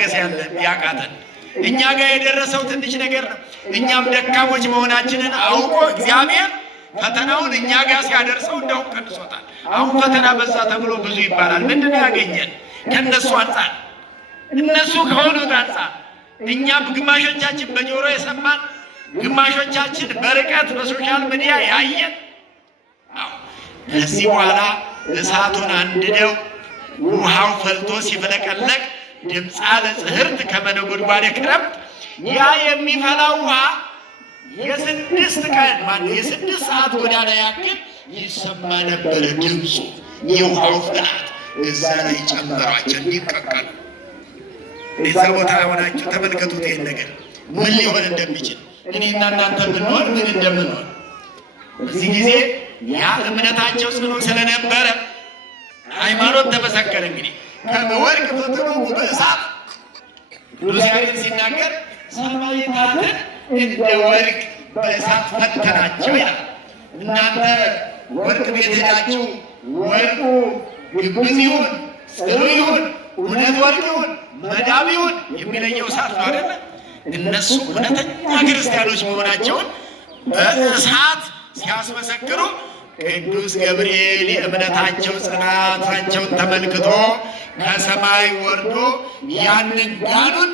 መታገስ ያቃተን። እኛ ጋር የደረሰው ትንሽ ነገር ነው። እኛም ደካሞች መሆናችንን አውቆ እግዚአብሔር ፈተናውን እኛ ጋር ሲያደርሰው እንደውም ቀንሶታል። አሁን ፈተና በዛ ተብሎ ብዙ ይባላል። ምንድን ነው ያገኘን? ከእነሱ አንጻር፣ እነሱ ከሆኑት አንጻር እኛ ግማሾቻችን በጆሮ የሰማን፣ ግማሾቻችን በርቀት በሶሻል ሚዲያ ያየን። ከዚህ በኋላ እሳቱን አንድደው ውሃው ፈልቶ ሲፍለቀለቅ ድምፃ ለጽህርት ከመነጎድጓደ ክረምት ያ የሚፈላው ውሃ የ6 ቀን የ6 ሰዓት ጎዳና ያክል ይሰማ ነበረ ድምፁ። የውሃው ፍላት እዛ ላይ ጨመሯቸው እንዲቀቀሉ። እዛ ቦታ ሆናችሁ ተመልከቱት ይህን ነገር ምን ሊሆን እንደሚችል። እኔና እናንተ ብንሆን ምን እንደምንሆን በዚህ ጊዜ ያ እምነታቸው ጽኑ ስለነበረ ሃይማኖት ተመሰከረ። እንግዲህ ከወርቅ ፈትኑ በእሳት ቅዱስ ያሬድ ሲናገር ሰማዕታትን እንደ ወርቅ በእሳት ፈተናቸው ይላል። እናንተ ወርቅ ቤት ሄዳችሁ ወርቁ ግብዝ ይሁን ጽኑ ይሁን እውነት ወርቅ ይሁን መዳብ ይሁን የሚለየው እሳት ነው አይደለ? እነሱ እውነተኛ ክርስቲያኖች መሆናቸውን በእሳት ሲያስመሰክሩ ቅዱስ ገብርኤል የእምነታቸው ጽናታቸውን ተመልክቶ ከሰማይ ወርዶ ያንን ጋኑን